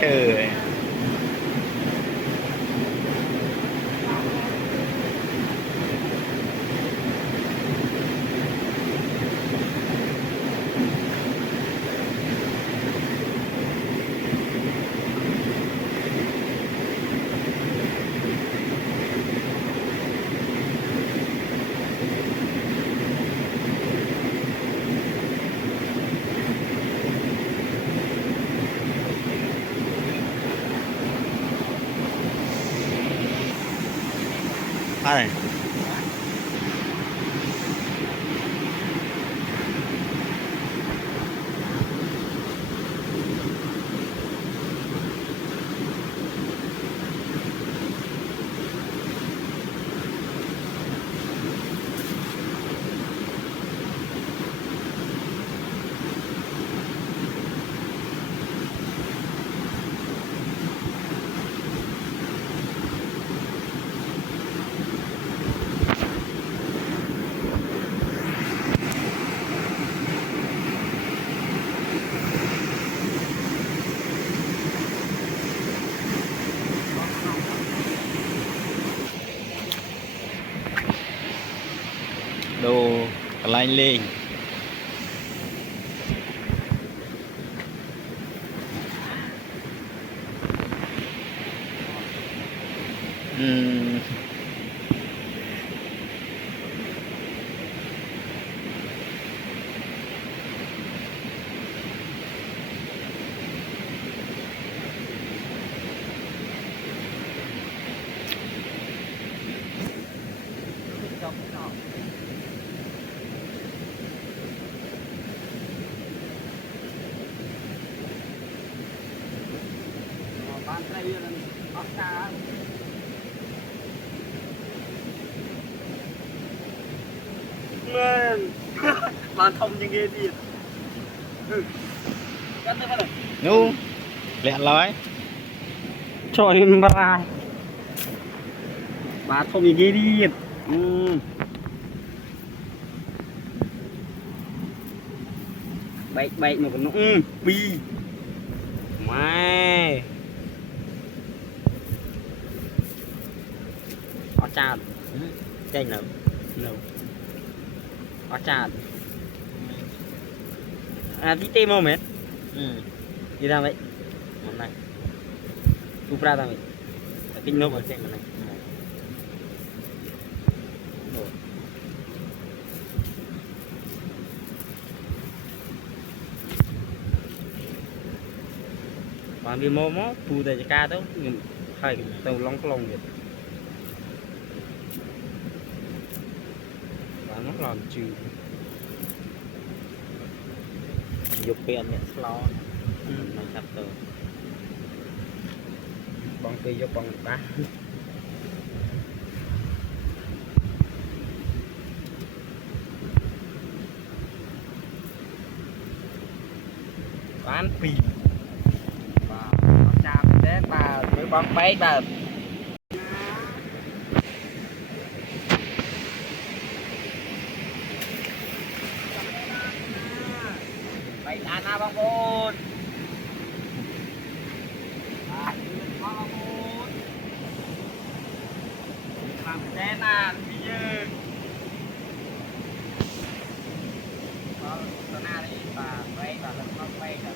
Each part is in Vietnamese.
Trời. Này. Đồ lanh lên. Man, bạn không như nghe gì. Nu, lẹ lói. Trời ơi, bà. Bạn không như nghe đi. Bậy bậy mà còn nó pi. Mày. Ở chào. Chạy nào. Nào. Ở chào. À tí tê mô mệt. Đi ra vậy. Món này. Chụp ra vậy. Tinh nộp ở trên món này. Bạn đi mô mó, thu tại ca đó, hay tàu long vậy. Bạn nó làm trừ. Dục tiền nhận lo. Nó sắp tới. Bằng cây cho bằng ta. Bán pì. Và nó chạm thế bà mới băng bay bà. Bay đàn na băng bồn. Làm thế nào bây giờ. Có nào đi bà bay bà lần băng bay cả.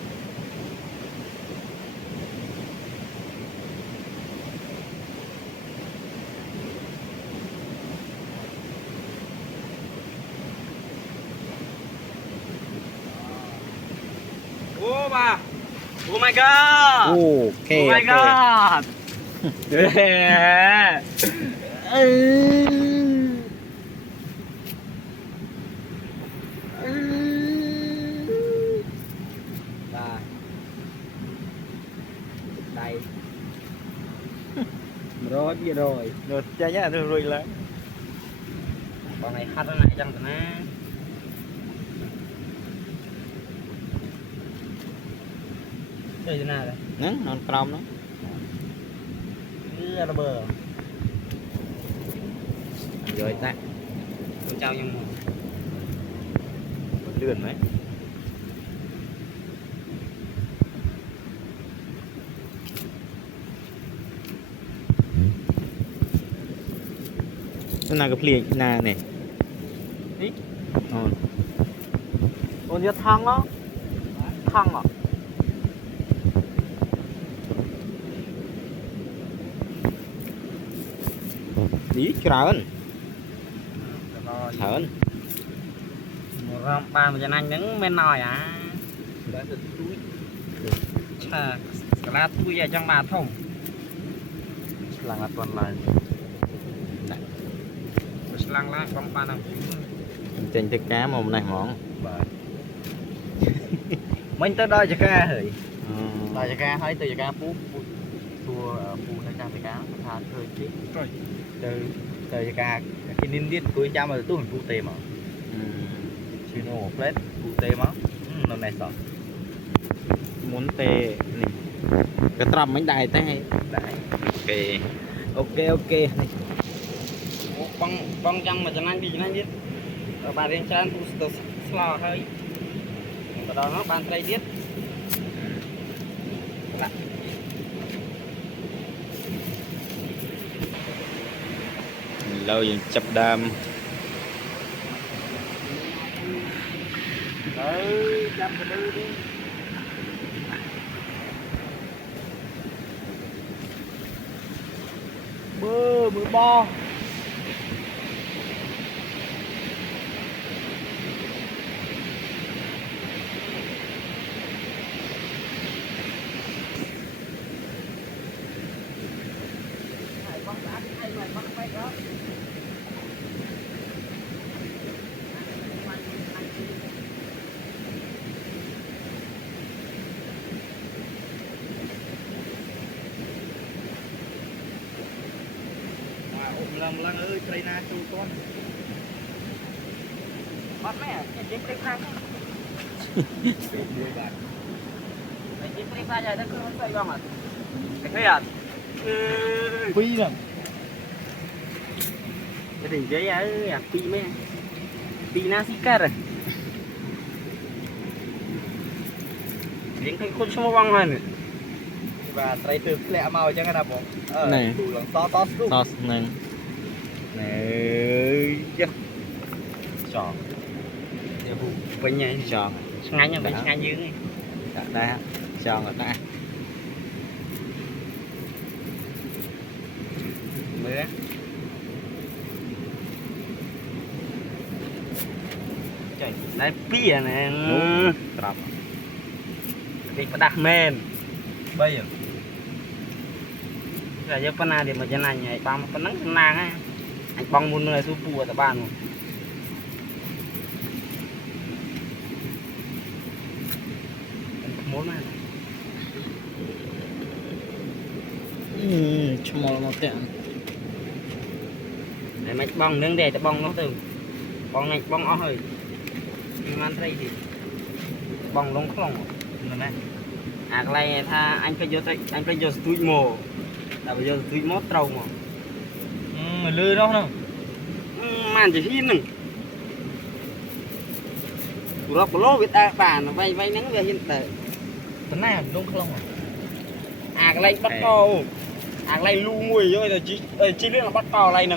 Oh bà. Oh my god. Ok. Oh my god. Yeah. Và đây rồi biết rồi Rồi cha nhá, rồi lại. con này khát này chẳng thế nào đây thế nào đây Nè, non crom đó. cứ là bờ Rồi ta. con trao nhưng mà Lươn mấy. nào cái plia na này Ý. Ôn. Ôn nhớ thăng á. Thăng à. Ýច្រើនច្រើន รอบ้านมันจะนั่งนึงไม่น้อยอ่ะใช่กระลาตุ้ยจังมาท่องหลังละตอนไรหลังละบางปานอะไร trên thịt cá mà hôm nay món mình tới đây cho ca hỡi Ờ. đây cho ca thấy từ cho ca phú thua phúในการcáทานเคยคิดtừ từ cho ca cái niên điết cuối cha mà tôi mình phú tê mà Ừ. chino plate phú tê mà nó này sợ Muốn tê này cái trầm bánh đài tê đấy ok ok ok bong chăng mà cho nên đi cho nên biết ở bà đến chân tôi slo hơi ở đó nó ban tây biết lâu dần chập đam đấy chăm cái đi bơ bơ bo lần ơi cây na chu con bắt mẹ chỉ cây khang chỉ cây khang vậy đó cứ không xây vào mà cái à phi rồi cái đỉnh giấy ấy à phi mẹ phi na xí cả rồi những cái con số văng này và trai từ lẹ màu chẳng hạn nào này đủ lần to to sauce này này chứ tròn để vụ bên nhảy tròn ngay nha bên ngay dưới đây ha tròn rồi ta mưa trời đây pia nè trầm cái đặt men bây giờ giờ cho pana thì mà cho này nhảy băng con nắng nàng á anh băng một người su phù ở tập bàn muốn này small một tiện để mày băng nướng để tập băng nó từ băng này băng ó hơi nhưng ăn đây thì băng lông không rồi này à cái này tha anh phải vô túi mồ là bây giờ túi mót trâu mà lư đó đâu màn chỉ hin nè tụi nó có lô với ta bàn vay vay nắng về hiện tại tuần này đúng không à cái này bắt to à cái này lu mùi rồi chỉ liên là bắt to này nè